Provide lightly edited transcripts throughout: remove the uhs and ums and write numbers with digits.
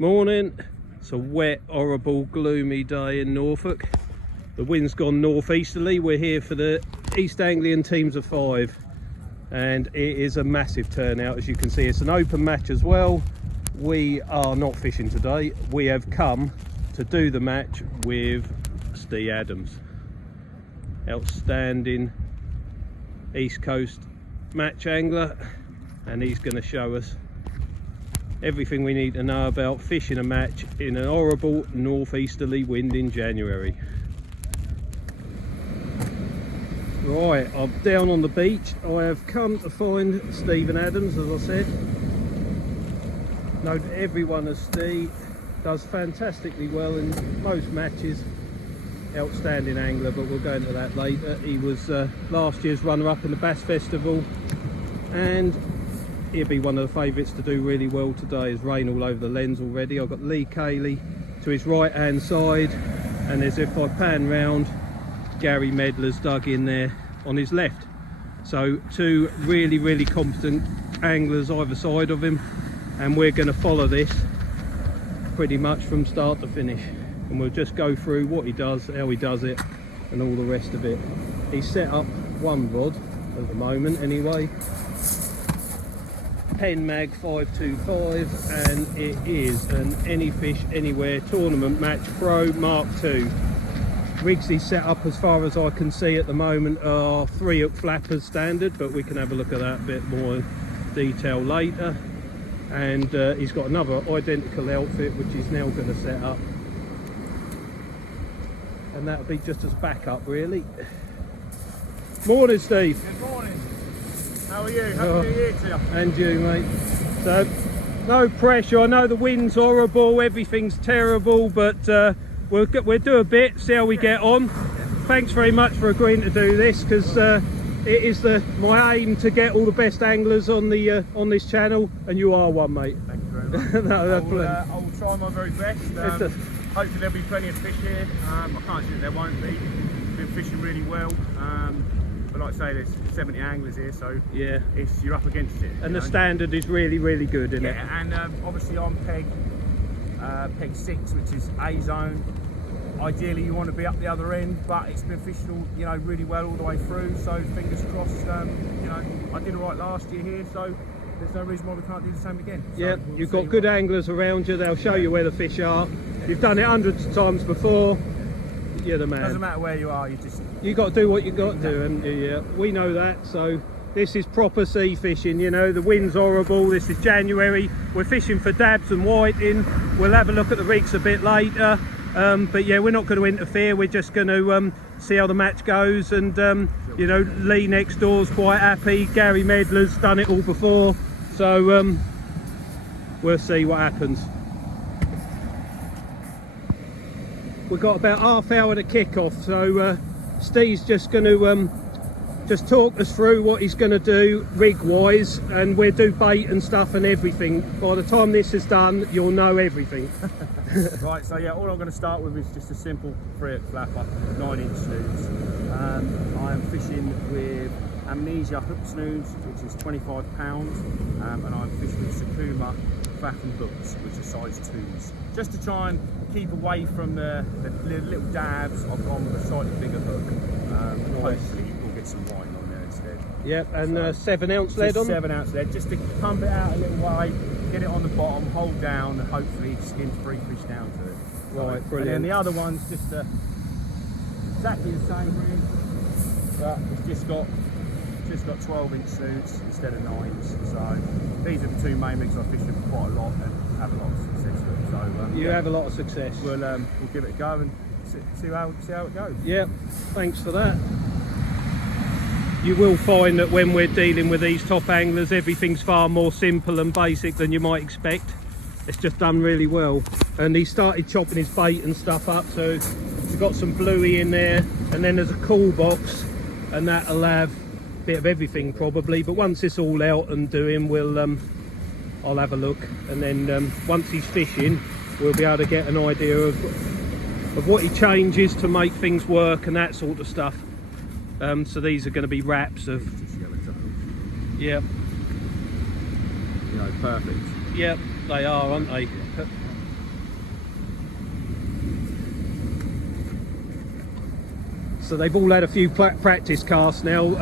Morning. It's a wet, horrible, gloomy day in Norfolk. The wind's gone northeasterly. We're here for the East Anglian teams of 5, and it is a massive turnout. As you can see, it's an open match as well. We are not fishing today. We have come to do the match with Ste Adams. Outstanding East Coast match angler, and he's going to show us everything we need to know about fishing a match in an horrible northeasterly wind in January. Right, I'm down on the beach. I have come to find Ste Adams, as I said. Know everyone as Steve, does fantastically well in most matches. Outstanding angler, but we'll go into that later. He was last year's runner-up in the Bass Festival, and he'll be one of the favourites to do really well today. There's rain all over the lens already. I've got Lee Cayley to his right hand side, and as if I pan round, Gary Medler's dug in there on his left. So two really competent anglers either side of him, and we're going to follow this pretty much from start to finish, and we'll just go through what he does, how he does it, and all the rest of it. He's set up one rod at the moment anyway, Pen Mag 525, and it is an Any Fish Anywhere Tournament Match Pro Mark II. Rigs he's set up, as far as I can see at the moment, are 3-hook flappers standard, but we can have a look at that a bit more detail later. And he's got another identical outfit which he's now going to set up, and that'll be just as backup really. Morning, Steve. Good morning. How are you? Happy New Year to you. And you, mate. So no pressure. I know the wind's horrible, everything's terrible, but we'll do a bit, see how we get on. Thanks very much for agreeing to do this, because it is my aim to get all the best anglers on the on this channel, and you are one, mate. Thank you very much. No, I will try my very best. Hopefully there'll be plenty of fish here. I can't see that there won't be. We've been fishing really well. But like I say, there's 70 anglers here, so yeah, you're up against it. And the standard is really good, isn't it? Yeah, and obviously I'm peg 6, which is A zone. Ideally you want to be up the other end, but it's been fishing all, really well all the way through, so fingers crossed. I did all right last year here, so there's no reason why we can't do the same again. So yeah, you've got good anglers around you. They'll show you where the fish are. You've done it hundreds of times before. You're the man. Doesn't matter where you are, you got to do what you got to do, and yeah, we know that. So this is proper sea fishing. The wind's horrible. This is January. We're fishing for dabs and whiting. We'll have a look at the rigs a bit later. But yeah, we're not going to interfere. We're just going to see how the match goes, and Lee next door's quite happy. Gary Medler's done it all before, so we'll see what happens. We've got about half hour to kick off, so Steve's just going to just talk us through what he's going to do rig wise, and we'll do bait and stuff and everything. By the time this is done, you'll know everything. Right, so yeah, all I'm going to start with is just a simple 3-hook flapper, 9-inch snoods. I am fishing with Amnesia hook snoods, which is 25 pounds, and I'm fishing with Sakuma Fathom hooks, which are size 2s. Just to try and keep away from the little dabs, I've gone with a slightly bigger hook. Hopefully we'll get some whiting on there instead. Yep, and 7-ounce lead on? 7-ounce lead, just to pump it out a little way, get it on the bottom, hold down, and hopefully skin 3 fish down to it. Right, brilliant. And then the other one's just exactly the same rig, but it's just got 12-inch snoods instead of 9s. So these are the two main rigs I fish with quite a lot and have a lot of success with. So you have a lot of success. We'll give it a go and see how it goes. Yeah, thanks for that. You will find that when we're dealing with these top anglers, everything's far more simple and basic than you might expect. It's just done really well. And he started chopping his bait and stuff up, so we've got some bluey in there, and then there's a cool box, and that'll have a bit of everything probably. But once it's all out and doing, I'll have a look, and then once he's fishing, we'll be able to get an idea of what he changes to make things work and that sort of stuff. So these are going to be wraps of, perfect. Yep, they are, aren't they? So they've all had a few practice casts now,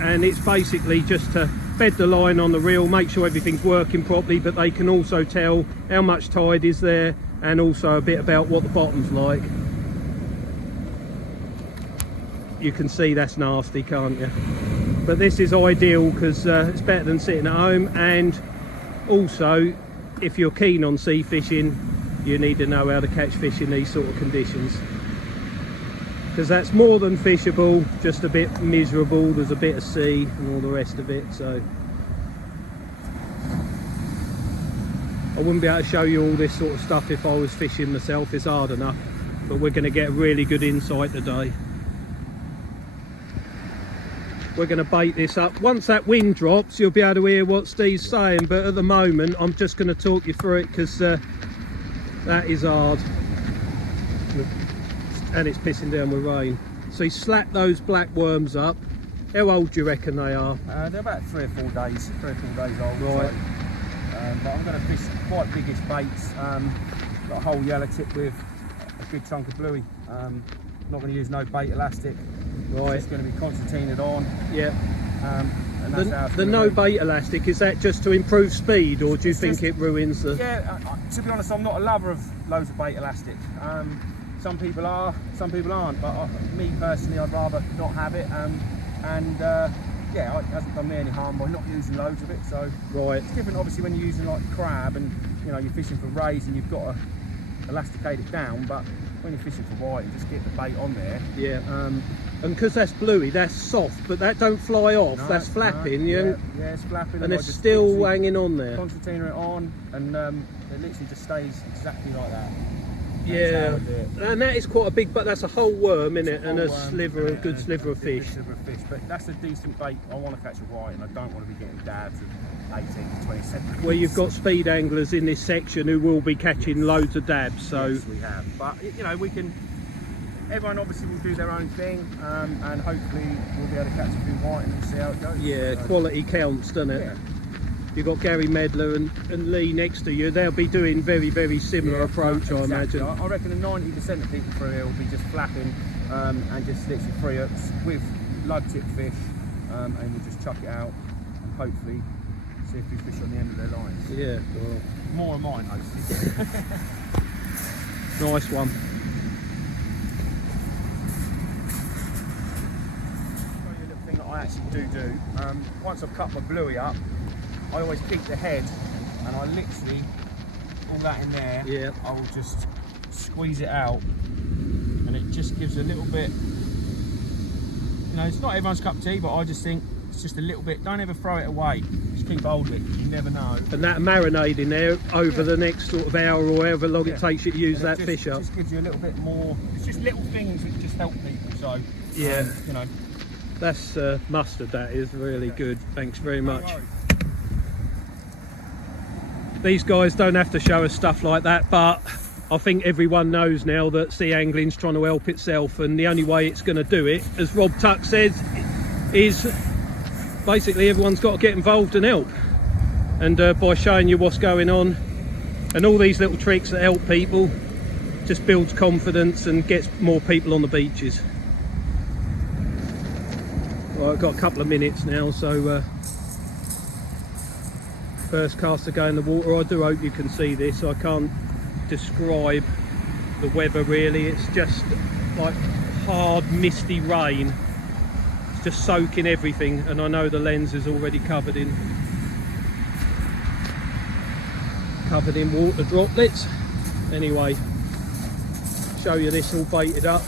and it's basically just to bed the line on the reel, make sure everything's working properly, but they can also tell how much tide is there and also a bit about what the bottom's like. You can see that's nasty, can't you? But this is ideal because it's better than sitting at home, and also if you're keen on sea fishing, you need to know how to catch fish in these sort of conditions, because that's more than fishable, just a bit miserable. There's a bit of sea and all the rest of it. So I wouldn't be able to show you all this sort of stuff if I was fishing myself. It's hard enough, but we're going to get a really good insight today. We're going to bait this up. Once that wind drops, you'll be able to hear what Steve's saying, but at the moment I'm just going to talk you through it because that is hard. And it's pissing down with rain. So you slap those black worms up. How old do you reckon they are? They're about 3 or 4 days old. Right. So, but I'm going to fish quite biggish baits. Got a whole yellow tip with a good chunk of bluey. Not going to use no bait elastic. Right. It's going to be concertinaed on. Yeah. And that's how the no bait elastic, is that just to improve speed, or do you think it ruins the... Yeah, to be honest, I'm not a lover of loads of bait elastic. Some people are, some people aren't, but me personally, I'd rather not have it. Yeah, it hasn't done me any harm by not using loads of it. So right. It's different, obviously, when you're using like crab and you're fishing for rays and you've got to elasticate it down. But when you're fishing for white, you just get the bait on there. Yeah. And because that's bluey, that's soft, but that don't fly off. No, that's flapping. No, yeah, it's flapping, and it's still hanging on there. Concertina it on, and it literally just stays exactly like that. Yeah, and that is quite a big, but that's a whole worm in it, and a sliver, a good sliver of fish. But that's a decent bait. I want to catch a white, and I don't want to be getting dabs of 18 to 20 centimetres. Well, you've got speed anglers in this section who will be catching loads of dabs. So yes, we have, but we can. Everyone obviously will do their own thing, and hopefully we'll be able to catch a few white and see how it goes. Yeah, so, quality counts, doesn't it? Yeah. You've got Gary Medler and Lee next to you. They'll be doing very, very similar approach, exactly. I imagine. I reckon 90% of people through here will be just flapping and just literally free hooks with lug tip fish, and we'll just chuck it out and hopefully see if we fish on the end of their lines. Yeah, well, more of mine, hopefully. Nice one. I'll show you a little thing that I actually do. Once I've cut my bluey up, I always keep the head, and I literally, all that in there, yeah. I will just squeeze it out, and it just gives a little bit, it's not everyone's cup of tea, but I just think it's just a little bit. Don't ever throw it away, just keep hold of it, you never know. And that marinade in there over the next sort of hour or however long it takes you to use that fish up. It just gives you a little bit more, it's just little things that just help people, so, yeah. That's mustard, that is really good, thanks very much. These guys don't have to show us stuff like that, but I think everyone knows now that sea angling's trying to help itself, and the only way it's going to do it, as Rob Tuck says, is basically everyone's got to get involved and help. And by showing you what's going on and all these little tricks that help people, just builds confidence and gets more people on the beaches. Well, I've got a couple of minutes now, so first cast to go in the water. I do hope you can see this. I can't describe the weather really. It's just like hard misty rain. It's just soaking everything, and I know the lens is already covered in water droplets. Anyway, show you this all baited up.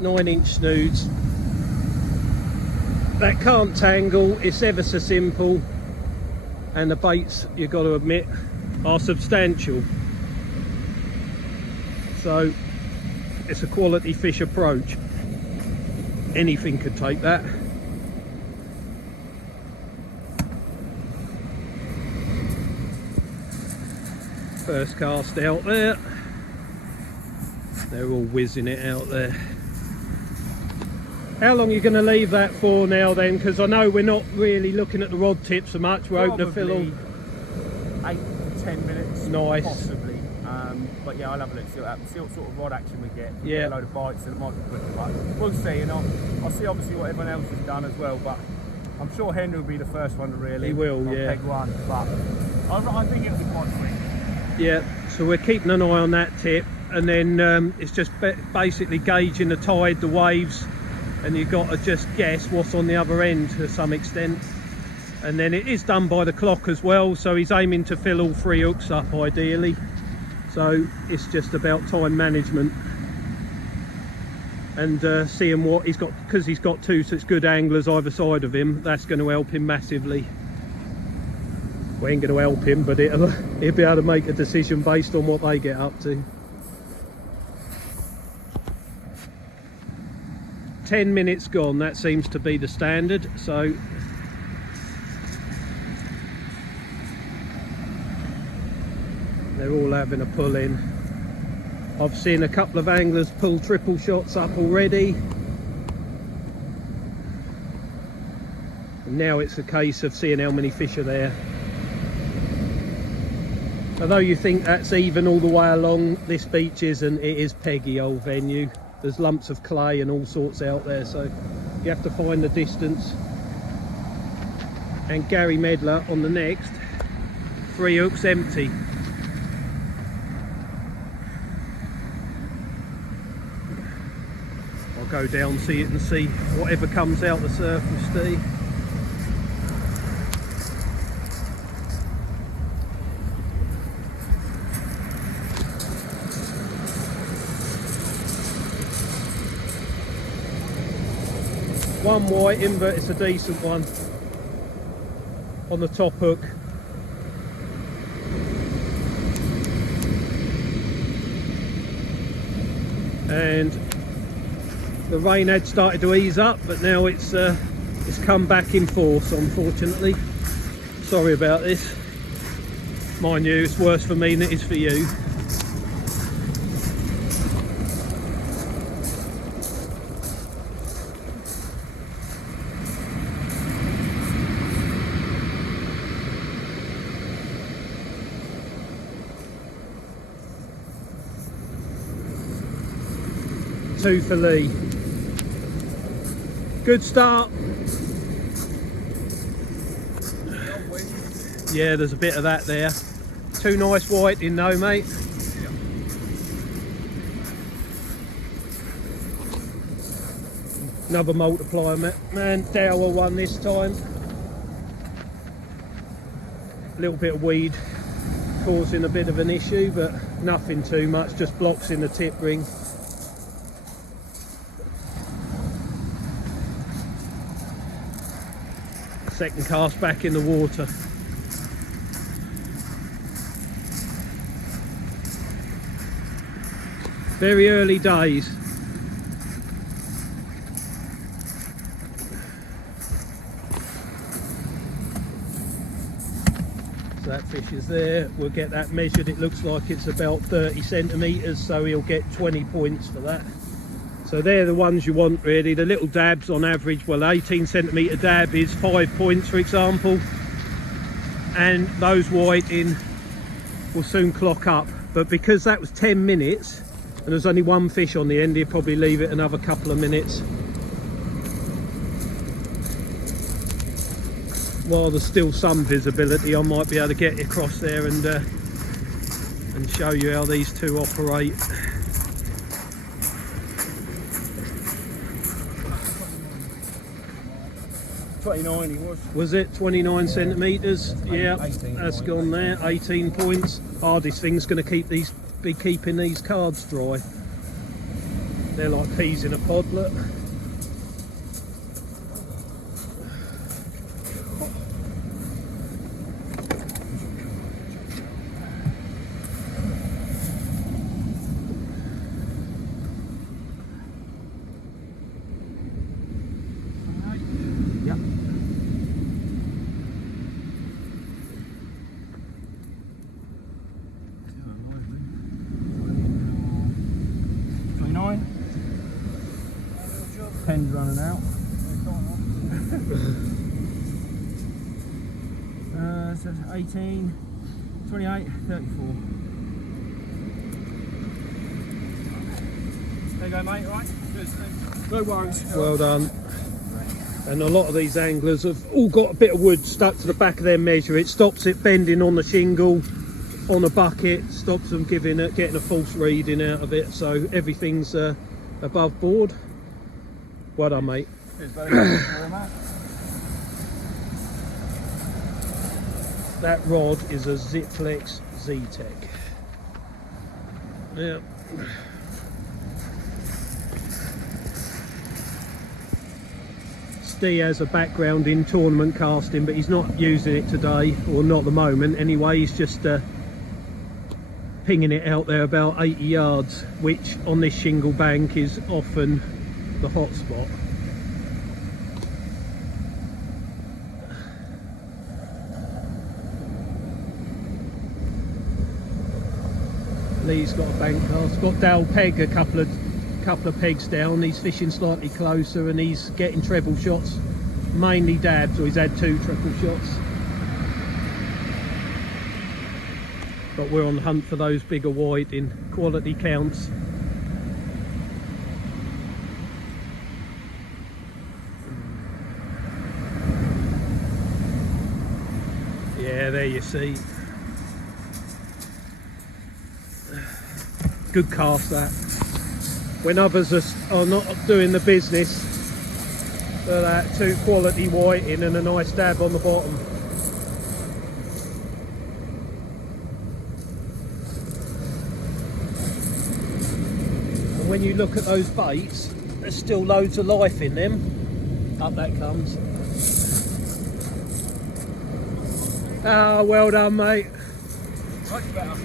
9-inch snoods. That can't tangle, it's ever so simple, and the baits, you've got to admit, are substantial. So it's a quality fish approach. Anything could take that. First cast out there. They're all whizzing it out there. How long are you going to leave that for now then? Because I know we're not really looking at the rod tip so much. We're hoping to fill on 8 to 10 minutes. Nice. Possibly. But yeah, I'll have a look, see what sort of rod action we get. We Yeah. get a load of bites and it might be quicker, but we'll see. And I'll see obviously what everyone else has done as well. But I'm sure Henry will be the first one to really. He will, on yeah. peg one, but I think it'll be quite quick. Yeah, so we're keeping an eye on that tip, and then it's just basically gauging the tide, the waves, and you've got to just guess what's on the other end to some extent. And then it is done by the clock as well, so he's aiming to fill all 3 hooks up ideally. So it's just about time management and seeing what he's got, because he's got 2 such good anglers either side of him. That's going to help him massively. We ain't going to help him, but he'll be able to make a decision based on what they get up to. 10 minutes gone, that seems to be the standard. So they're all having a pull in. I've seen a couple of anglers pull triple shots up already. And now it's a case of seeing how many fish are there. Although you think that's even all the way along, this beach isn't. It is peggy old venue. There's lumps of clay and all sorts out there, so you have to find the distance. And Gary Medler on the next, 3 hooks empty. I'll go down, see it, and see whatever comes out the surf with Steve. One white in, but it's a decent one on the top hook. And the rain had started to ease up, but now it's come back in force, unfortunately. Sorry about this. Mind you, it's worse for me than it is for you. Two for Lee. Good start. Yeah, there's a bit of that there. 2 nice white in though, mate. Another multiplier, man. Dower one this time. A little bit of weed causing a bit of an issue, but nothing too much, just blocks in the tip ring. Second cast back in the water. Very early days. So that fish is there. We'll get that measured. It looks like it's about 30 centimetres, so he'll get 20 points for that. So they're the ones you want really, the little dabs on average. Well, 18 centimetre dab is 5 points, for example. And those white in will soon clock up. But because that was 10 minutes and there's only 1 fish on the end, he'll probably leave it another couple of minutes. While there's still some visibility, I might be able to get across there and show you how these two operate. $29 he Was it 29 centimetres? Yeah, 18 that's points. gone there. 18 points. Hardest thing's going to be keeping these cards dry. They're like peas in a pod, look. Yep. Pen's running out. So 18, 28, 34. There you go, mate. All right. No worries. Well done. And a lot of these anglers have all got a bit of wood stuck to the back of their measure. It stops it bending on the shingle, on a bucket, stops them getting a false reading out of it. So everything's above board. Well done, mate. Cheers, buddy. Thank you very much. That rod is a Zipflex Z-Tech. Yeah. Ste has a background in tournament casting, but he's not using it today, or not at the moment anyway. He's just pinging it out there about 80 yards, which on this shingle bank is often the hot spot. Lee's got a bank cast, got Dale Pegg a couple of pegs down. He's fishing slightly closer and he's getting treble shots, mainly dabs, or he's had 2 triple shots. But we're on the hunt for those bigger whiting. Quality counts. Yeah, there you see. Good cast that. When others are not doing the business, for that 2 quality whiting and a nice dab on the bottom. And when you look at those baits, there's still loads of life in them. Up that comes. Ah, well done, mate. Much better.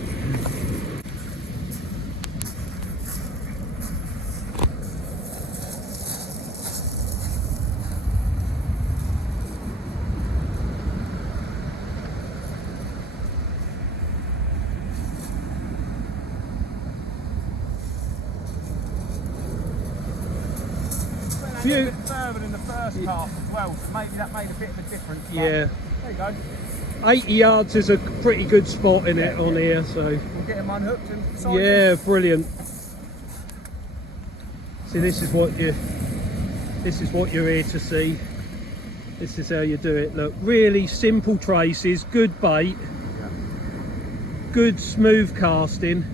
A little bit further in the first half as well, so maybe that made a bit of a difference. Yeah. There you go. 80 yards is a pretty good spot in it on here, so. We'll get him unhooked and signed. Yeah, brilliant. See, this is what you're here to see. This is how you do it. Look, really simple traces, good bait, good smooth casting,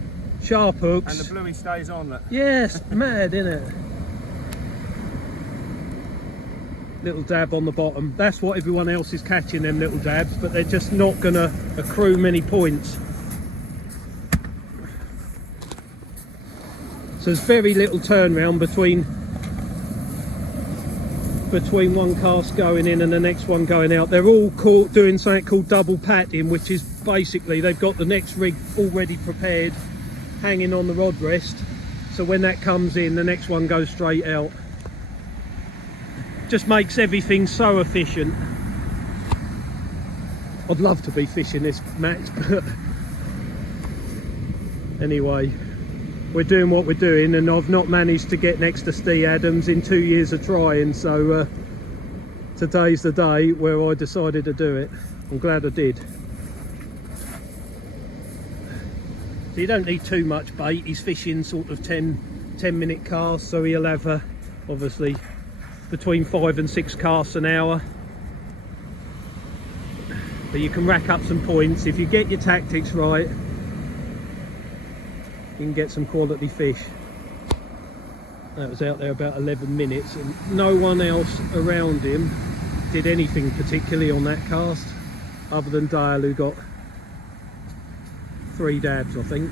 sharp hooks. And the bluey stays on. Look. Yes, mad, isn't it? Little dab on the bottom. That's what everyone else is catching, them little dabs, but they're just not gonna accrue many points. So there's very little turnaround between one cast going in and the next one going out. They're all doing something called double patting, which is basically they've got the next rig already prepared, hanging on the rod rest. So when that comes in, the next one goes straight out. Just makes everything so efficient. I'd love to be fishing this match, but anyway, we're doing what we're doing, and I've not managed to get next to Ste Adams in 2 years of trying, so today's the day where I decided to do it. I'm glad I did. So you don't need too much bait. He's fishing sort of 10-minute casts, so he'll have obviously between 5 and 6 casts an hour. But you can rack up some points if you get your tactics right. You can get some quality fish. That was out there about 11 minutes, and no one else around him did anything particularly on that cast, other than Dale, who got 3 dabs, I think.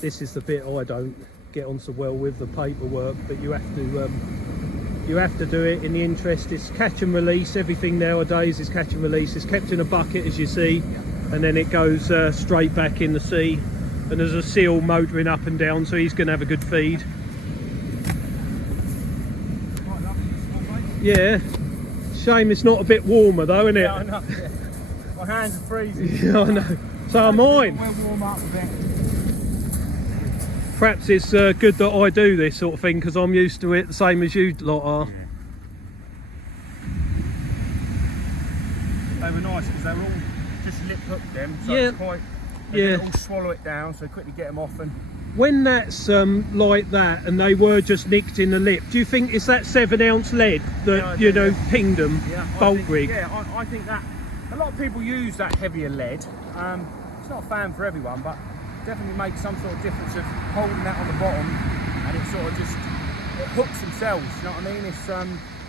This is the bit I don't get on so well with, the paperwork, but you have to do it in the interest. It's catch and release. Everything nowadays is catch and release. It's kept in a bucket, as you see, and then it goes straight back in the sea. And there's a seal motoring up and down, so he's going to have a good feed. Yeah. Shame it's not a bit warmer though, isn't it? Yeah, I know. Yeah. My hands are freezing. Yeah, I know. So are mine. We'll warm up a bit. Perhaps it's good that I do this sort of thing because I'm used to it the same as you lot are. Yeah. They were nice because they were all just lip hooked them, so it's quite. They all swallow it down, so quickly get them off. And when that's like that, and they were just nicked in the lip, do you think it's that 7-ounce lead that pinged them? Yeah, bolt rig. Yeah, I think that a lot of people use that heavier lead. It's not a fan for everyone, but definitely makes some sort of difference of holding that on the bottom, and it sort of just hooks themselves. You know what I mean? It's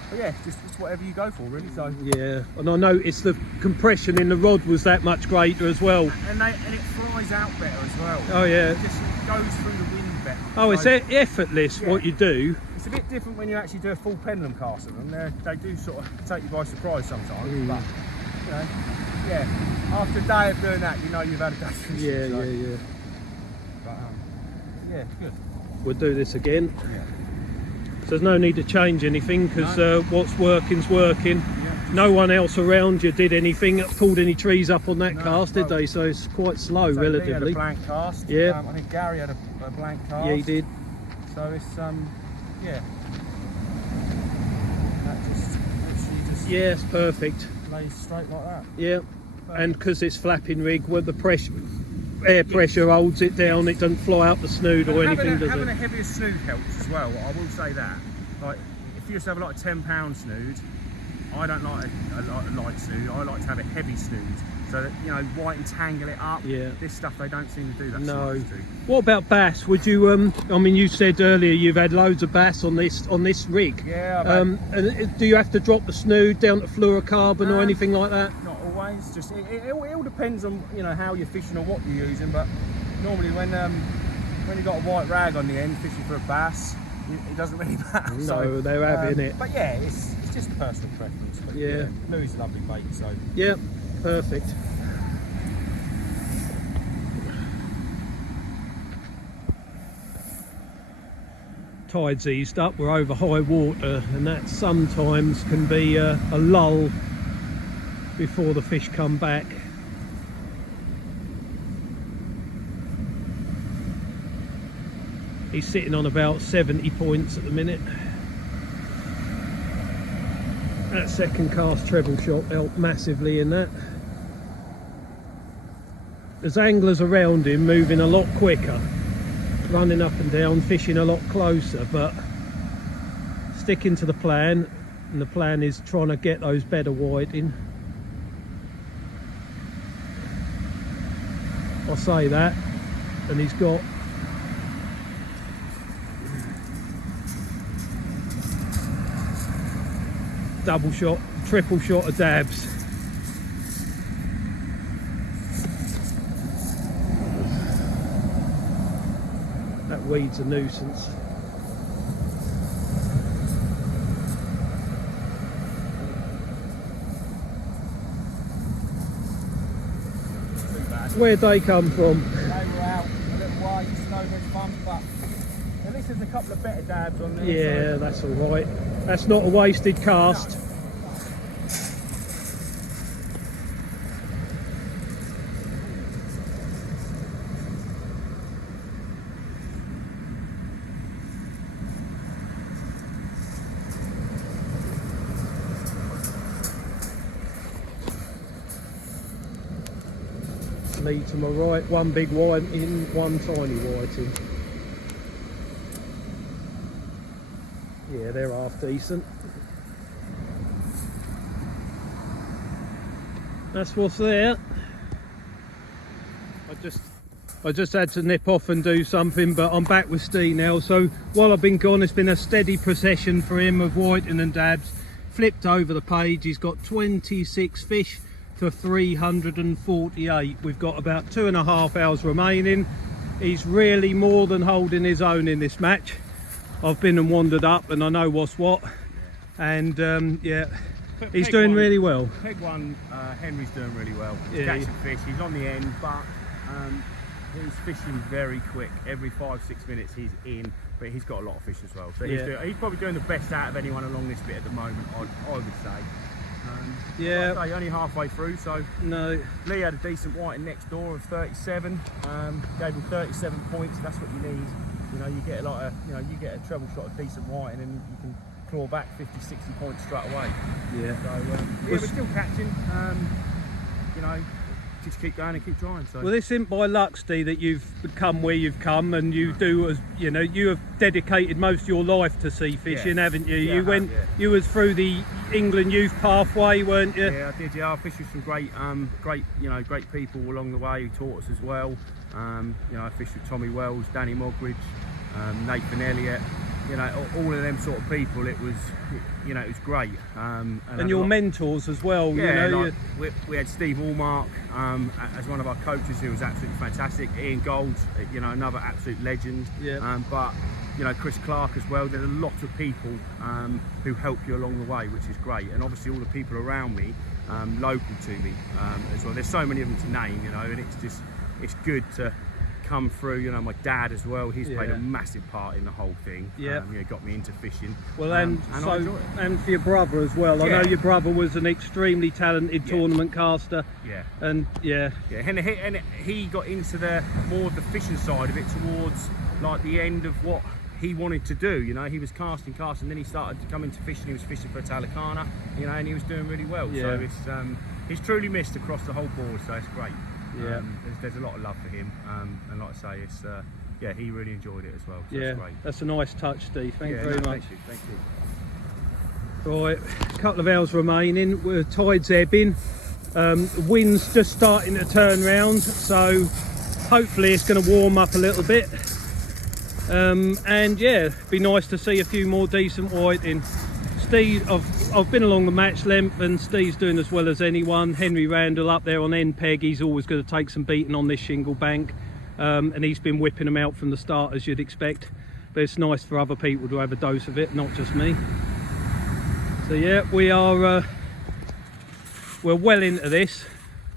but yeah, it's whatever you go for, really. So yeah, and I noticed the compression in the rod was that much greater as well. And it flies out better as well. Oh yeah. It just goes through the wind better. Oh, so it's effortless what you do. It's a bit different when you actually do a full pendulum cast of them. They do sort of take you by surprise sometimes. But you know, yeah, after a day of doing that, you know you've had a day fishing. Yeah. But yeah, it's good. We'll do this again. Yeah. So there's no need to change anything because what's working's working. Yeah. No one else around you did anything, pulled any trees up on that cast, did they? So it's quite slow, So relatively. Lee had a blank cast. Yeah. I think Gary had a blank cast. Yeah, he did. So it's yeah. That just literally just Yes, perfect. lays straight like that. Yeah, and because it's flapping rig, where the air pressure holds it down, it doesn't fly up the snood or anything, does having it? a heavier snood helps as well. I will say that. Like, if you just have like a 10-pound snood, I don't like a light snood. I like to have a heavy snood, so that white and tangle it up. Yeah. This stuff they don't seem to do that. No. So much to. What about bass? Would you? I mean, you said earlier you've had loads of bass on this rig. Yeah. And do you have to drop the snood down to fluorocarbon or anything like that? Not always. Just it all depends on how you're fishing or what you're using. But normally when you've got a white rag on the end fishing for a bass, it doesn't really matter. No, so, they're having it. But yeah, it's just personal preference. But Yeah. Louis' a lovely bait, so Yeah, perfect. Tide's eased up, we're over high water, and that sometimes can be a lull before the fish come back. He's sitting on about 70 points at the minute. That second cast treble shot helped massively in that. There's anglers around him moving a lot quicker, running up and down, fishing a lot closer, but sticking to the plan, and the plan is trying to get those better whiting. I say that, and he's got double shot, triple shot of dabs. That weed's a nuisance. Where'd they come from? they were out a little while. You know, there's fun, but at least there's a couple of better dabs on there. Yeah, so. that's all right. That's not a wasted cast. No. Lee to my right, one big white in, one tiny white in. Yeah, they're half decent. That's what's there. I just had to nip off and do something, but I'm back with Ste now. So while I've been gone, it's been a steady procession for him of whiting and dabs. Flipped over the page, he's got 26 fish for 348. We've got about 2.5 hours remaining. He's really more than holding his own in this match. I've been and wandered up, and I know what's what. And yeah, he's doing really well. Peg one, Henry's doing really well. He's Yeah, catching fish. He's on the end, but he's fishing very quick. Every 5-6 minutes he's in, but he's got a lot of fish as well. So he's probably doing the best out of anyone along this bit at the moment, I would say. Yeah. Like I say, only halfway through, so No. Lee had a decent whiting next door of 37. Gave him 37 points. That's what you need. You know, you get you get a treble shot of decent whiting, and you can claw back 50, 60 points straight away. Yeah. So yeah, we're still catching. You know, just keep going and keep trying. So. Well, this isn't by luck, Steve, that you've come where you've come, and you do, as you know, you have dedicated most of your life to sea fishing, haven't you? Yeah, you went, you was through the England youth pathway, weren't you? Yeah, I did. Yeah, I fished with some great people along the way who taught us as well. You know, I fished with Tommy Wells, Danny Mogridge, Nathan Elliott. You know, all of them sort of people. It was, you know, it was great. And your mentors as well. Yeah, you know, like we had Steve Allmark as one of our coaches, who was absolutely fantastic. Ian Gold, you know, another absolute legend. Yeah. But you know, Chris Clark as well. There's a lot of people who help you along the way, which is great. And obviously all the people around me, local to me as well. There's so many of them to name, you know, and it's good to come through. You know, my dad as well, he's played a massive part in the whole thing. Yeah. You know, got me into fishing. Well, and I enjoy it. and for your brother as well. I know your brother was an extremely talented tournament caster. Yeah. And and he got into the more of the fishing side of it towards like the end of what he wanted to do. You know, he was casting, then he started to come into fishing. He was fishing for a Talicana, you know, and he was doing really well. Yeah. So he's truly missed across the whole board, so it's great. Yeah. There's a lot of love for him, and like I say, it's he really enjoyed it as well. So yeah, it's great. that's a nice touch, Steve. Thank you very much. Thank you. Right, a couple of hours remaining. Tide's ebbing. Wind's just starting to turn round, so hopefully it's going to warm up a little bit. And yeah, it'd be nice to see a few more decent whiting. Steve, I've been along the match length, and Steve's doing as well as anyone. Henry Randall up there on end peg, he's always going to take some beating on this shingle bank, and he's been whipping them out from the start, as you'd expect. But it's nice for other people to have a dose of it, not just me. So yeah, we're well into this.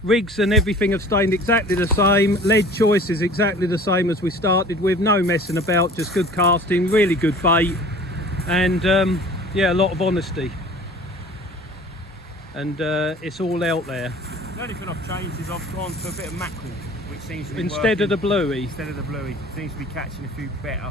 Rigs and everything have stayed exactly the same. Lead choice is exactly the same as we started with. No messing about, just good casting, really good bait, and yeah, a lot of honesty. And it's all out there. The only thing I've changed is I've gone to a bit of mackerel, which seems to be instead working. of the bluey. Instead of the bluey, seems to be catching a few better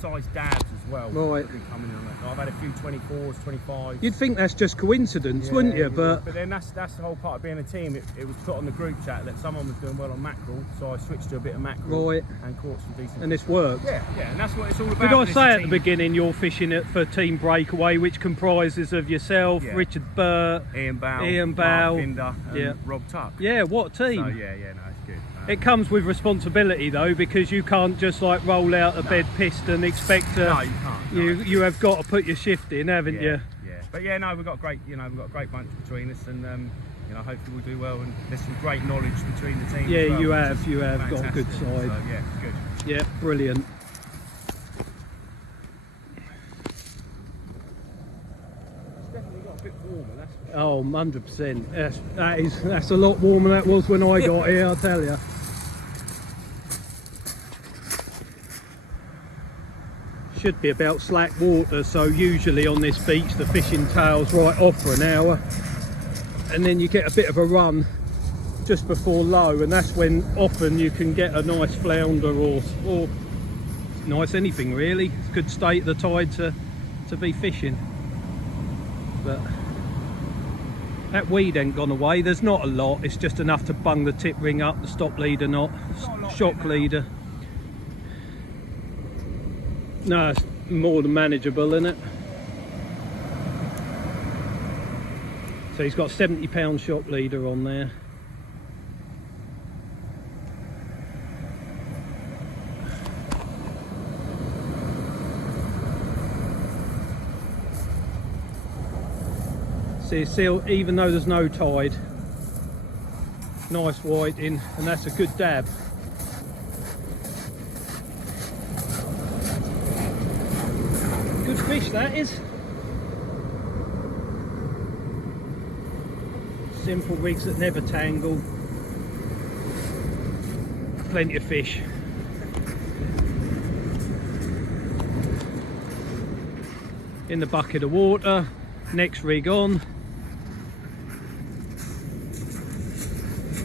sized dabs as well. Right. Coming in on that. I've had a few 24s, 25s. You'd think that's just coincidence, wouldn't you? But then that's the whole part of being a team. It was put on the group chat that someone was doing well on mackerel, so I switched to a bit of mackerel and caught some decent. And it's worked. Yeah, and that's what it's all about. Did I say at the beginning you're fishing it for Team Breakaway, which comprises of yourself, Richard Burt, Ian Bow, Mark Binder, and Rob Tuck. Yeah, what a team! So, yeah, no, it's good. It comes with responsibility though, because you can't just like roll out a bed piston and expect to. No, you can't. You have got to put your shift in, haven't you? Yeah. But yeah, no, we've got a great bunch between us, and you know, hopefully we'll do well. And there's some great knowledge between the teams. Yeah, as well, you have fantastic. got a good side. So, yeah, good. Yeah, brilliant. It's definitely got a bit warmer. That's for sure. Oh, 100%. That's a lot warmer than that was when I got here, I'll tell you. Should be about slack water, so usually on this beach the fishing tails right off for an hour, and then you get a bit of a run just before low, and that's when often you can get a nice flounder or nice anything really. It's a good state of the tide to be fishing. But that weed ain't gone away. There's not a lot, it's just enough to bung the tip ring up, the stop leader knot, shock leader. No, it's more than manageable, isn't it? So he's got 70-pound shock leader on there. See, even though there's no tide, nice whiting, and that's a good dab. Good fish that is. Simple rigs that never tangle. Plenty of fish. In the bucket of water, next rig on.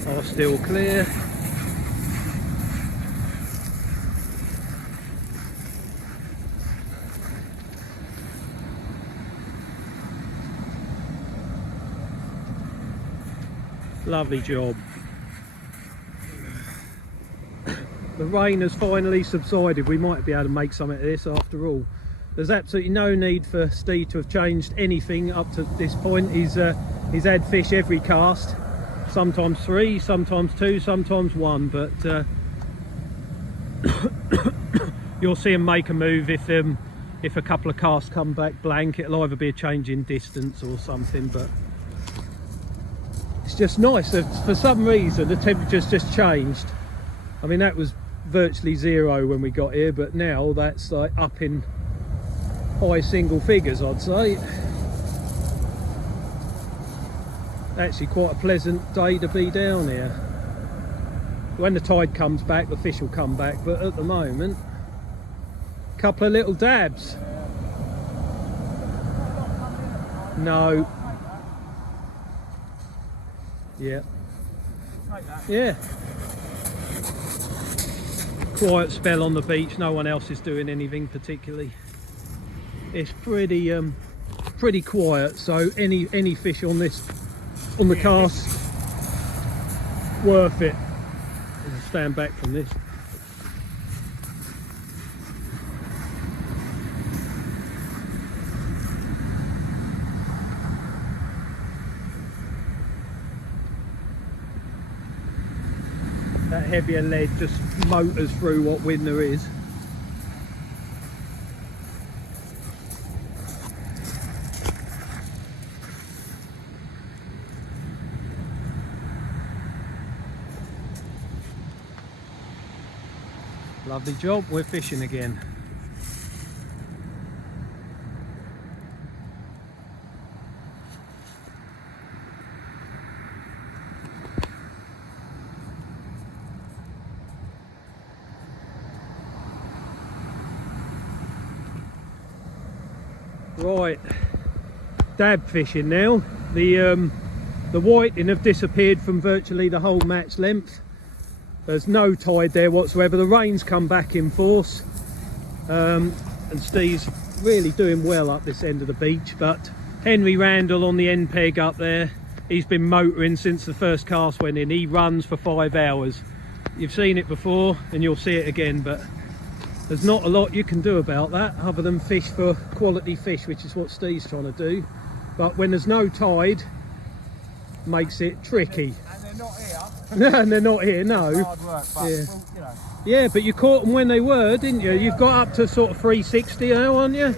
are still clear. Lovely job. The rain has finally subsided. We might be able to make something of this after all. There's absolutely no need for Steve to have changed anything up to this point. He's had fish every cast, sometimes 3, sometimes 2, sometimes 1, but you'll see him make a move if a couple of casts come back blank. It'll either be a change in distance or something, but it's just nice that for some reason the temperature's just changed. I mean, that was virtually 0 when we got here, but now that's like up in high single figures, I'd say. Actually quite a pleasant day to be down here. When the tide comes back, the fish will come back, but at the moment, a couple of little dabs. No. Yeah. Yeah. Quiet spell on the beach, no one else is doing anything particularly. It's pretty quiet, so any fish on the cast, worth it. I'll stand back from this. That heavier lead just motors through what wind there is. Lovely job, we're fishing again. Right, dab fishing now. The whiting have disappeared from virtually the whole match length. There's no tide there whatsoever. The rain's come back in force, and Steve's really doing well up this end of the beach. But Henry Randall on the end peg up there, he's been motoring since the first cast went in. He runs for 5 hours. You've seen it before and you'll see it again, but there's not a lot you can do about that other than fish for quality fish, which is what Steve's trying to do. But when there's no tide, makes it tricky. And they're not here. No, and they're not here, no. Hard work, but Yeah. well, you know. Yeah, but you caught them when they were, didn't you? You've got up to sort of 360 now, aren't you?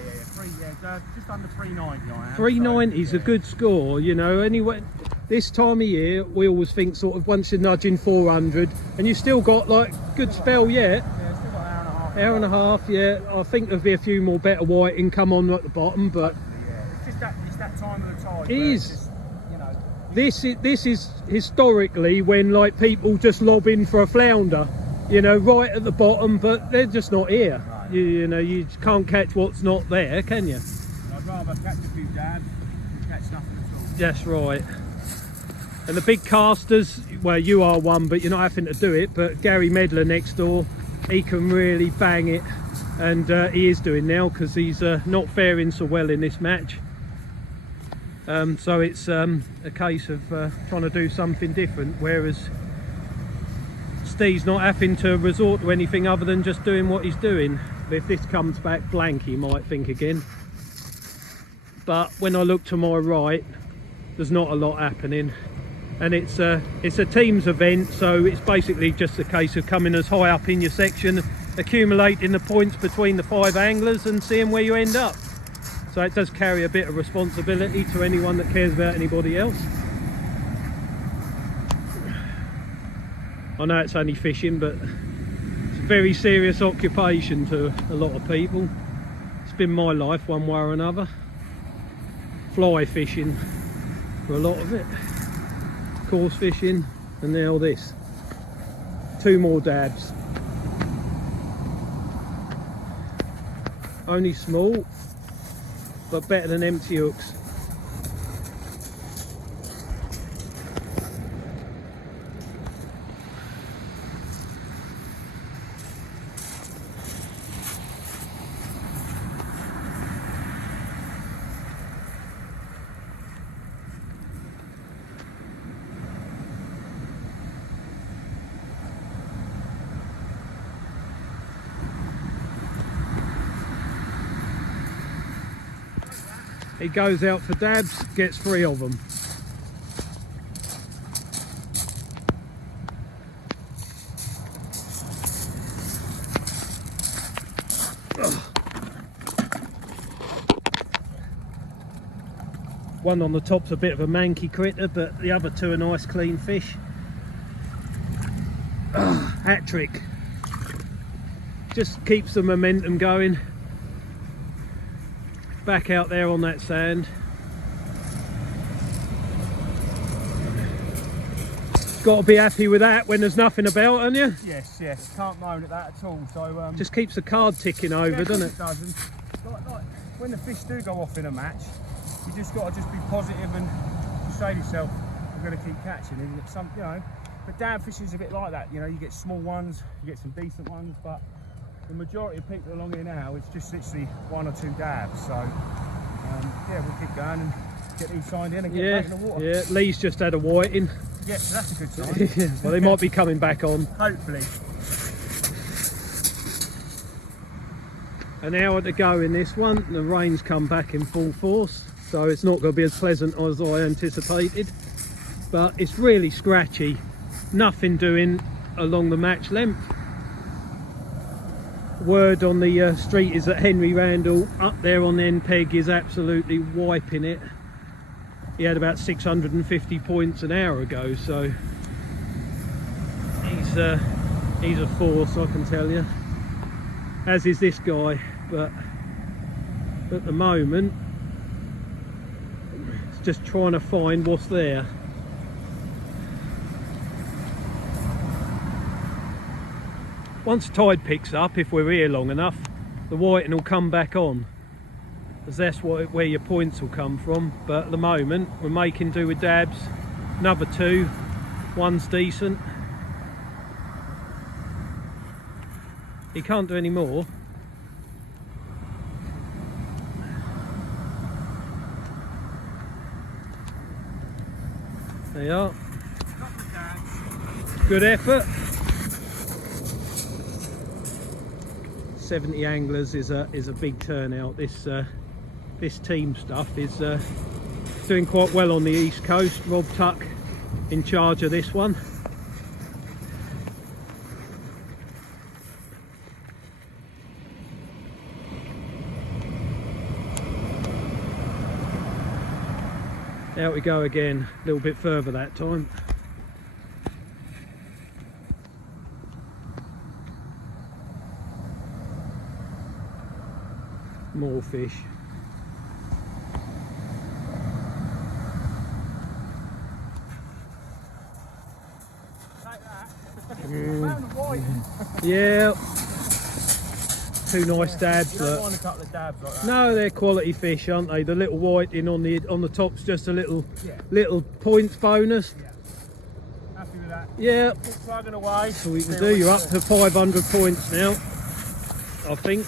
Just under 390 I am. 390 is so, a good score, you know. Anyway, this time of year, we always think sort of once you're nudging 400, and you've still got like good spell yet. Yeah, still got an hour and a half. Hour and a half, yeah. I think there'll be a few more better whiting come on at the bottom, but Yeah, it's that time of the tide. it where is. it's just, you know, This is historically when like people just lob in for a flounder, you know, right at the bottom, but they're just not here. Right. You know, you can't catch what's not there, can you? I'd rather catch a few dabs than catch nothing at all. That's right. And the big casters, well, you are one, but you're not having to do it. But Gary Medler next door, he can really bang it, and he is doing now because he's not faring so well in this match. So it's a case of trying to do something different, whereas Steve's not having to resort to anything other than just doing what he's doing. If this comes back blank, he might think again. But when I look to my right, there's not a lot happening, and it's a teams event, so it's basically just a case of coming as high up in your section, accumulating the points between the 5 anglers and seeing where you end up. So it does carry a bit of responsibility to anyone that cares about anybody else. I know it's only fishing, but it's a very serious occupation to a lot of people. It's been my life one way or another. Fly fishing for a lot of it, course fishing, and now this. 2 more dabs. Only small, but better than empty hooks. He goes out for dabs, gets 3 of them. One on the top's a bit of a manky critter, but the other 2 are nice clean fish. Hat trick. Just keeps the momentum going. Back out there on that sand. Got to be happy with that when there's nothing about, haven't you? Yes, yes. Can't moan at that at all. So just keeps the card ticking over, yeah, doesn't it? It doesn't. Like when the fish do go off in a match, you just got to just be positive and say to yourself, "I'm going to keep catching." And some, you know, but dab fishing is a bit like that. You know, you get small ones, you get some decent ones, but the majority of people along here now, it's just literally 1 or 2 dabs. So yeah, we'll keep going and get these signed in and get back in the water. Yeah, Lee's just had a whiting. Yes, so that's a good sign. Well, they might be coming back on. Hopefully. An hour to go in this one. The rain's come back in full force, so it's not going to be as pleasant as I anticipated. But it's really scratchy. Nothing doing along the match length. Word on the street is that Henry Randall up there on the end peg is absolutely wiping it. He had about 650 points an hour ago, so he's a force, I can tell you, as is this guy. But at the moment it's just trying to find what's there. Once tide picks up, if we're here long enough, the whiting will come back on, because that's where your points will come from. But at the moment we're making do with dabs. Another 2, one's decent. He can't do any more. There you are. Good effort. 70 anglers is a big turnout. This team stuff is doing quite well on the east coast. Rob Tuck in charge of this one. Out we go again, a little bit further that time. More fish. Like that. Yeah. 2 nice dabs. You don't mind a couple of dabs like that. No, they're quality fish, aren't they? The little whiting on the top's just a little points bonus. Yeah. Happy with that. Yeah. Keep plugging away. So we can do. You're up to 500 points now, I think.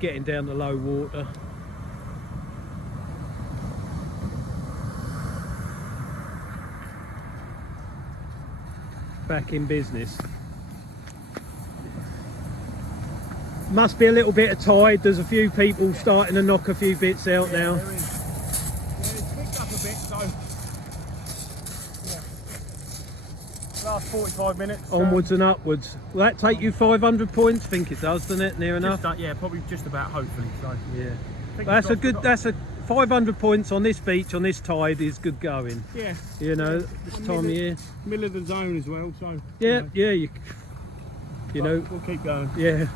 Getting down to low water. Back in business. Must be a little bit of tide. There's a few people starting to knock a few bits out now. There is. Yeah, it's picked up a bit, so yeah. Last 45 minutes. Onwards and upwards. Will that take you 500 points? I think it does, doesn't it? Near enough. Yeah, probably just about. Hopefully. So Yeah. That's a good. That's a 500 points on this beach on this tide is good going. Yeah. You know, this time of year. Middle of the zone as well. So Yeah, yeah. You know. we'll keep going. Yeah.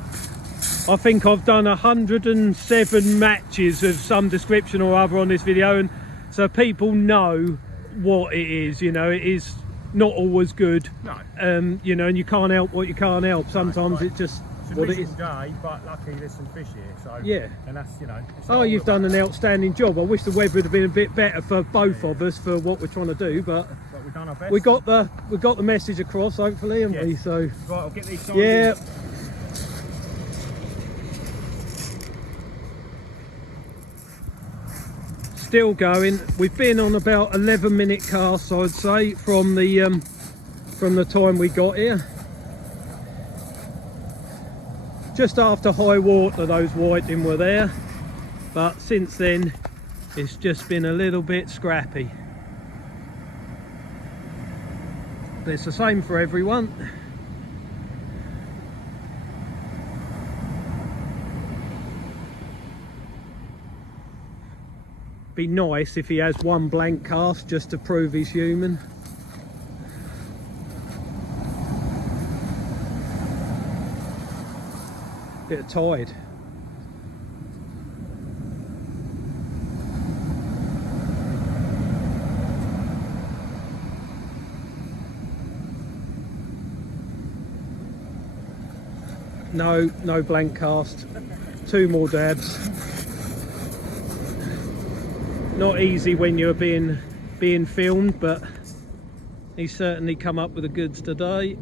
I think I've done 107 matches of some description or other on this video, and so people know what it is. You know, it is not always good. No. You know, and you can't help what you can't help. Sometimes right. it just It's a what it is. miserable day, but luckily there's some fish here. So Yeah. and that's it's Oh, not you've all done about an outstanding job. I wish the weather would have been a bit better for both of us for what we're trying to do, but we've done our best. we got the message across, hopefully, haven't we? Yes. So Right, I'll get these signed yeah. in. Still going. We've been on about 11-minute casts, I'd say, from the from the time we got here. Just after high water those whiting were there, but since then it's just been a little bit scrappy. But it's the same for everyone. Be nice if he has one blank cast just to prove he's human. Bit of tide. No blank cast. 2 more dabs. Not easy when you're being filmed, but he's certainly come up with the goods today.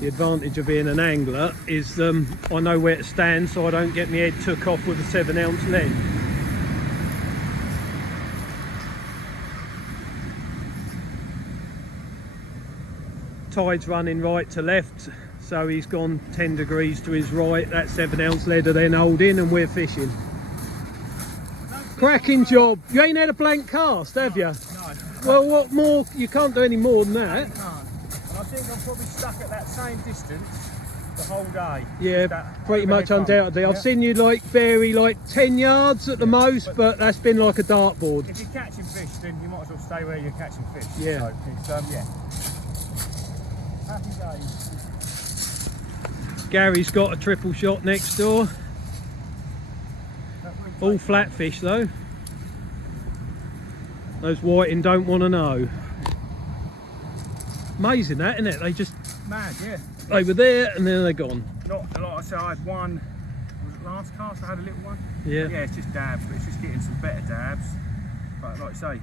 The advantage of being an angler is I know where to stand, so I don't get my head took off with a 7-ounce lead. Tide's running right to left, so he's gone 10 degrees to his right. That 7-ounce lead are then holding and we're fishing. Cracking job. You ain't had a blank cast, have you? No. Well, what more? You can't do any more than that. And I think I'm probably stuck at that same distance the whole day. Yeah, pretty much undoubtedly. I've seen you vary 10 yards at the most, but that's been like a dartboard. If you're catching fish, then you might as well stay where you're catching fish. Yeah. So it's, yeah. Happy days. Gary's got a triple shot next door. All flatfish though. Those whiting don't want to know. Amazing that, isn't it? They just... Mad, yeah. They were there and then they're gone. Not a lot. I said I had one. Was it last cast? I had a little one. Yeah. But yeah, it's just dabs, but it's just getting some better dabs. But like I say,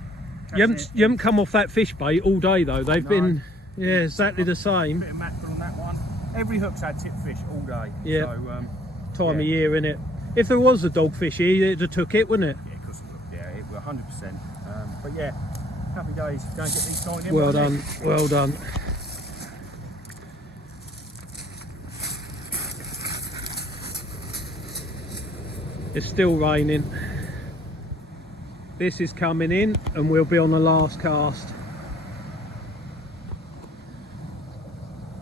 you haven't come off that fish bait all day though. They've been, yeah, exactly the A same. bit of mackerel on that one. Every hook's had tip fish all day. Yeah. So, Time of year, innit? If there was a dogfish here, it'd have took it, wouldn't it? Yeah, of course it would. Yeah, it would 100%. But yeah, happy days. Go and get these tied in. Well done, well done. It's still raining. This is coming in and we'll be on the last cast.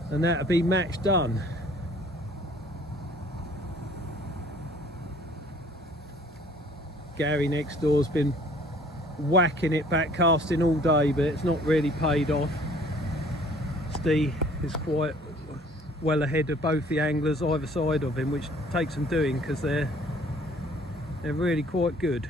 And that'll be match done. Gary next door's been whacking it back casting all day, but it's not really paid off. Ste is quite well ahead of both the anglers either side of him, which takes some doing because they're really quite good.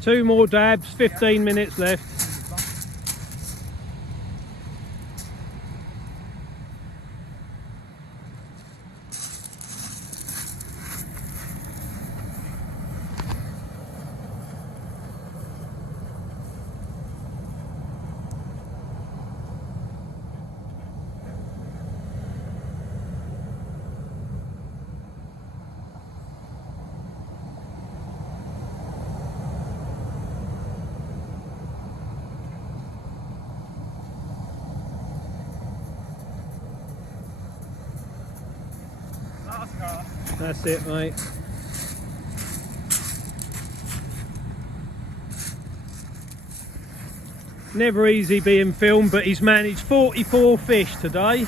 Two more dabs, 15 minutes left. That's it, mate. Never easy being filmed, but he's managed 44 fish today.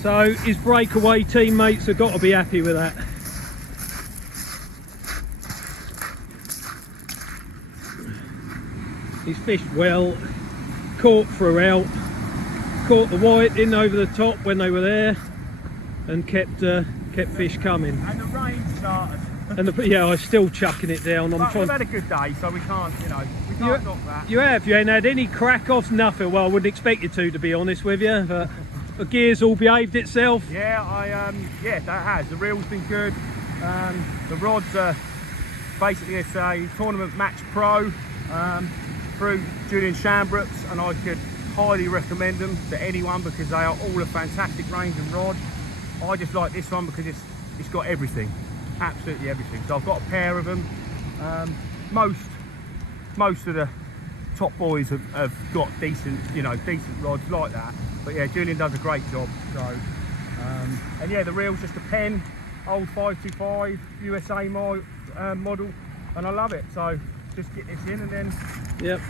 So his breakaway teammates have got to be happy with that. He's fished well, caught throughout, caught the white in over the top when they were there, and kept fish coming. And the rain started. And yeah, I'm still chucking it down. But we've had a good day, so we can't, you know, we can't knock that. You ain't had any crack-offs, nothing. Well, I wouldn't expect you to be honest with you, but the gear's all behaved itself. Yeah, yeah, that has. The reel's been good. The rods are basically it's a tournament match pro through Julian Shambrooks, and I could highly recommend them to anyone because they are all a fantastic range of rod. I just like this one because it's got everything. Absolutely everything. So I've got a pair of them. Most of the top boys have got decent rods like that. But yeah, Julian does a great job. So and yeah, the reel's just a Penn, old 525 USA model, and I love it. So just get this in and then. Yep.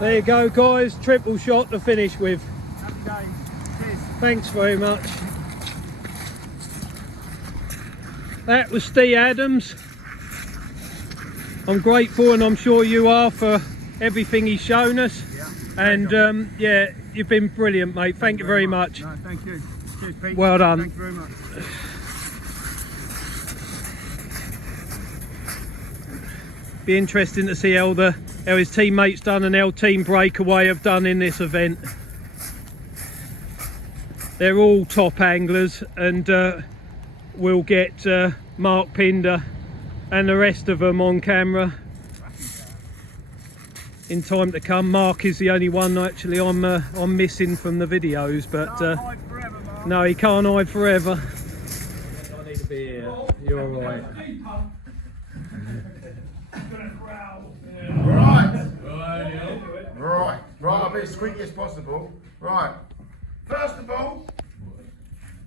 There you go, guys, triple shot to finish with. Happy days. Cheers. Thanks very much. That was Ste Adams. I'm grateful, and I'm sure you are, for everything he's shown us. Yeah. And yeah, you've been brilliant, mate. Thank you very much. No, thank you. Cheers, Pete. Well done. Thank you very much. Be interesting to see how his teammates done and how Team Breakaway have done in this event. They're all top anglers, and we'll get Mark Pinder and the rest of them on camera in time to come. Mark is the only one actually I'm missing from the videos, but no, he can't hide forever. I need a beer. You're all right. Right, I'll be as quick as possible. Right, first of all,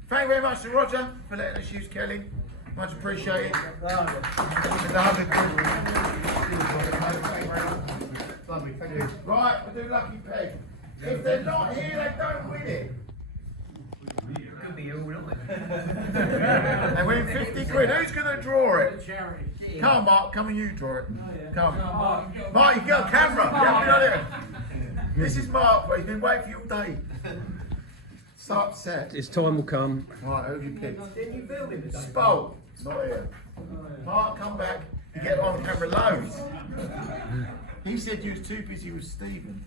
thank you very much to Roger for letting us use Kelly. Much appreciated. Lovely, thank you. Right, we'll do Lucky Peg. If they're not here, they don't win it. Could be all night. They win 50 quid. Who's going to draw it? Come on, Mark, come and you draw it. Come. Mark, you got a camera. You haven't been on it. This is Mark, but he's been waiting for you all day. Start set. His time will come. Right, who have you picked? Didn't you film him today? Spoke. Not here. Mark, come back. You get on camera loads. He said you was too busy with Stephen.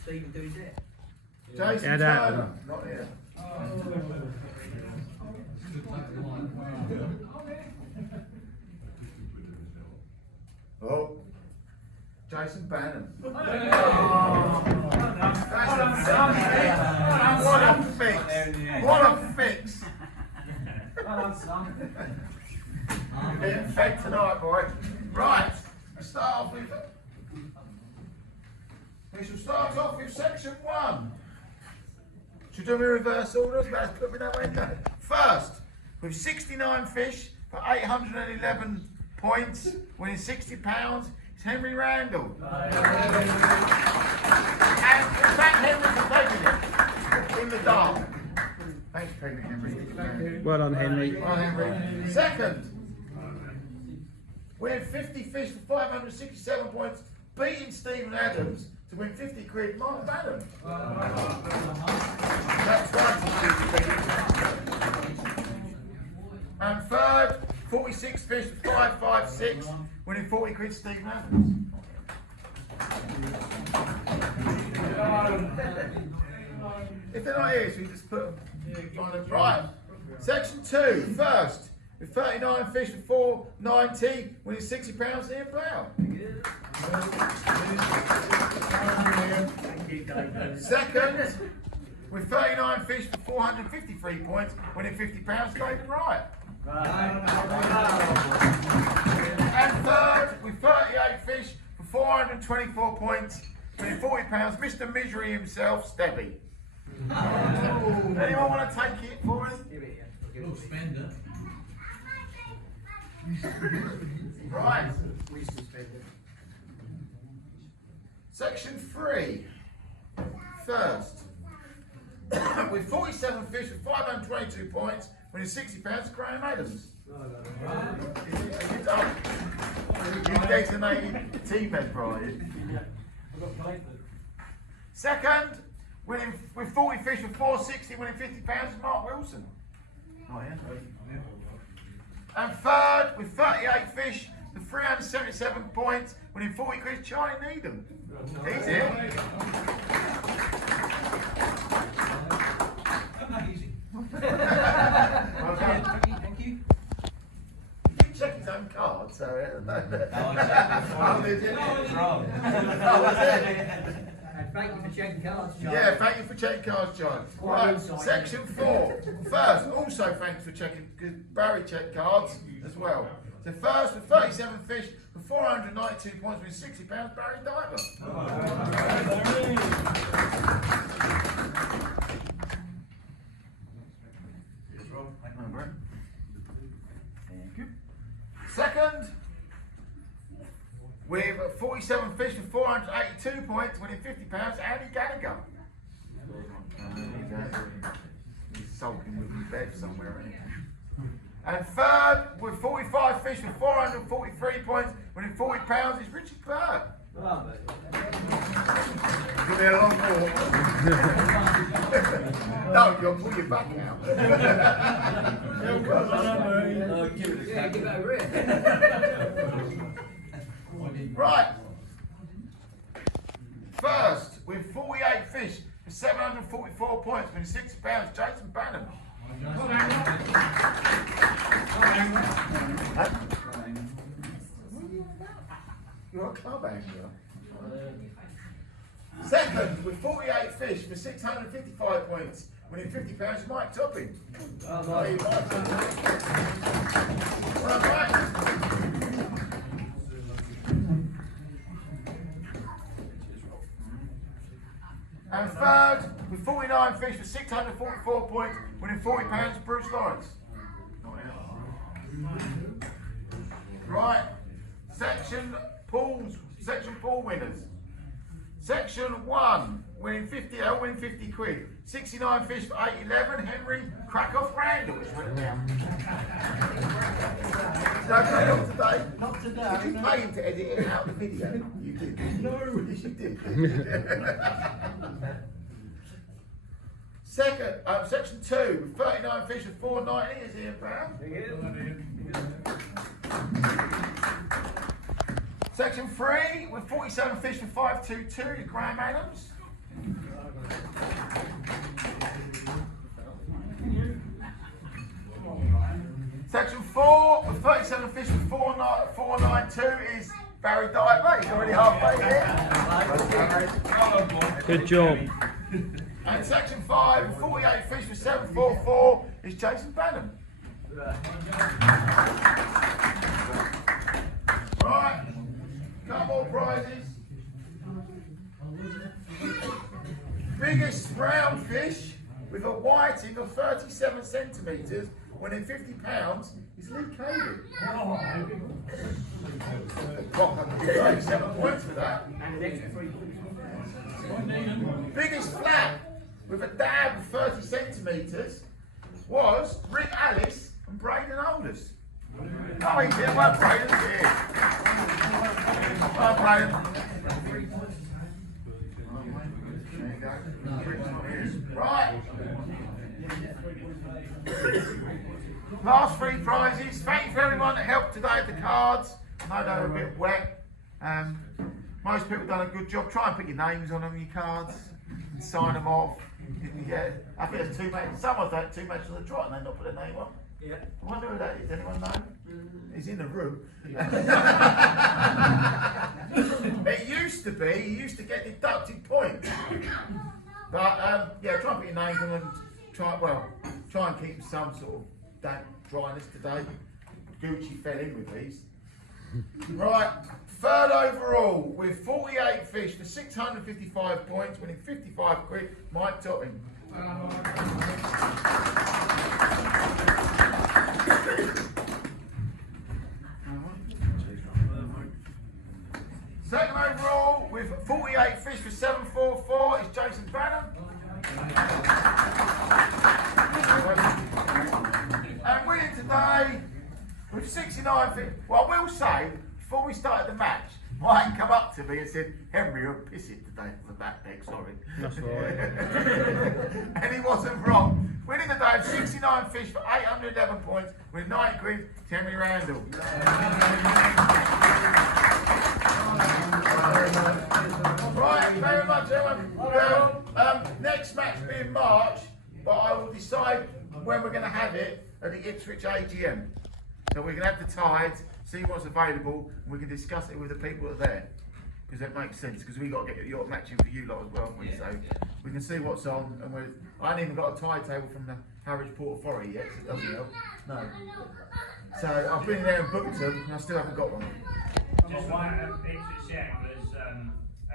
Stephen do his hair. Jason Turner. Not here. Oh. Jason Bannon. What a fix! What a fix! You're getting fed tonight, boy. Right, let's start off with. We shall start off with section 1. Should we do a reverse order? Let's put me that way. First, with 69 fish for 811 points, winning £60. Henry Randall. And thank Henry for taking it in the dark. Thanks for taking it, Henry. Well done, Henry. Well done, Henry. Second, we had 50 fish for 567 points, beating Ste Adams to win 50 quid. Mark Bannon. That's right. And third, 46 fish for 556, winning 40 quid, Ste Adams. If they're not here, so you just put them on the right. Section 2, first, with 39 fish for 490, winning £60, Ian Plough. Second, with 39 fish for 453 points, winning £50, David Wright. And third, with 38 fish for 424 points, winning £40, Mr. Misery himself, Stevie. Anyone want to take it for us? We'll spend it. Right. We suspend it. Section 3. first. With 47 fish with 522 points, winning £60, Graham Adams. You designated team member, are you? Second, winning with 40 fish with 460, winning £50, Mark Wilson. Oh, yeah. And third, with 38 fish with 377 points, winning 40 quid, Charlie Needham. He's here. Amazing. Well done. Thank you. He didn't check his own card, so. Oh, did you? Wrong. Oh, was it? And thank you for checking cards, John. Yeah, thank you for checking cards, John. Right, section 4. First, also thanks for checking, because Barry checked cards as well. So first, with 37 fish, with 492 points, with £60, Barry Diver. Thank you. Second, with 47 fish with 482 points, winning £50, Andy Gallagher. He's sulking with his bed somewhere, isn't he? And third, with 45 fish with 443 points, winning £40, is Richard Clark. It'll be a long walk. No, you'll pull your back out. Yeah, give it a rip. Right. First, with 48 fish for 744 points, winning £60, Jason Banham. You're a club angler. Second, with 48 fish for 655 points, winning £50, Mike Topping. Well, Mike. And third, with 49 fish for 644 points, winning £40, Bruce Lawrence. Right, section pool winners. Section 1, winning 50 quid. 69 fish for 811, Henry Crackoff Randall. It's written down. No, not today. Did you pay him to edit it out of the video? You did. No. Yes, you did. Second, section 2, 39 fish with 490 is Ian Brown. Section 3, with 47 fish with 522 is Graham Adams. Section 4, with 37 fish with 492 is Barry Diver. He's already halfway there. Good job. And section 5, with 48 fish with 744 is Jason Banham. Right, couple more prizes. Biggest brown fish with a whiting of 37 centimetres, winning £50 is Lee Caden. Oh, 7 points for that. Biggest flat with a dab of 30 centimetres was Rick Alice and Braden Aldous. Oh, he's here. Well, Braden's here. Well, Braden. Right. Last 3 prizes. Thank you for everyone that helped today at the cards. I know they were a bit wet. Most people have done a good job. Try and put your names on them, your cards, and sign them off. Yeah, I think there's 2 matches. Someone's done 2 matches on the trot and they not put their name on. Yeah. I wonder who that is. Anyone know? He's in the room. It used to be, you used to get deducted points. But yeah, try and put your names on and try and keep some sort of damp dryness today. Gucci fell in with these. Right, third overall with 48 fish for 655 points, winning 55 quid, Mike Topping. Second overall with 48 fish for 744 is Jason Banham. 69 fish. Well, I will say, before we started the match, Mike come up to me and said, Henry, you're pissing today for the back deck, sorry. That's right. And he wasn't wrong. Winning the day of 69 fish for 811 points with 90 quid, Henry Randall. Right, very much everyone. Next match will be in March, but I will decide when we're going to have it at the Ipswich AGM. So we can advertise, see what's available, and we can discuss it with the people that are there. Because that makes sense, because we've got to get your matching for you lot as well, haven't we? So we can see what's on, and I haven't even got a tie table from the Harwich Port Authority yet, so it doesn't help. No. So I've been there and booked them, and I still haven't got one. Just one Ipswich Anglers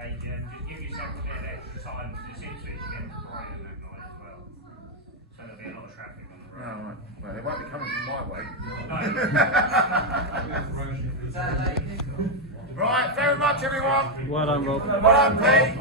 agent, just give yourself a bit of extra time because it's Ipswich against Brighton that night as well. So there'll be a lot of traffic on the road. Oh, right. Well, they won't be coming from my way. Is that late? Right, very much everyone. Well done, Rob. Well done, Pete.